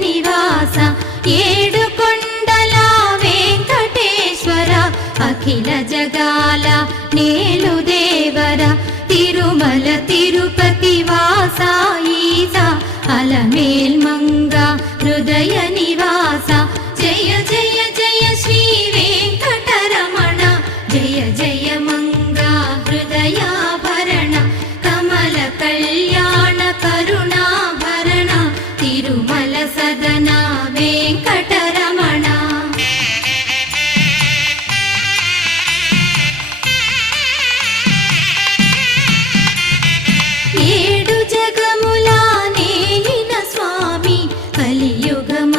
నివాస ఏడు కొండల వెంకటేశ్వర అఖిల జగాల నేలు దేవర తిరుమల తిరుపతి వాస ఈస అలమేల్ మంగ హృదయ నివాస జయ జయ జయ శ్రీ వెంకటరమణ జయ జయ మంగ హృదయాభరణ కమల కళ్యాణ కరుణాభరణ తిరుమల సదన వెంకటరమణ ఏడు జగముల నేలిన స్వామి కలియుగము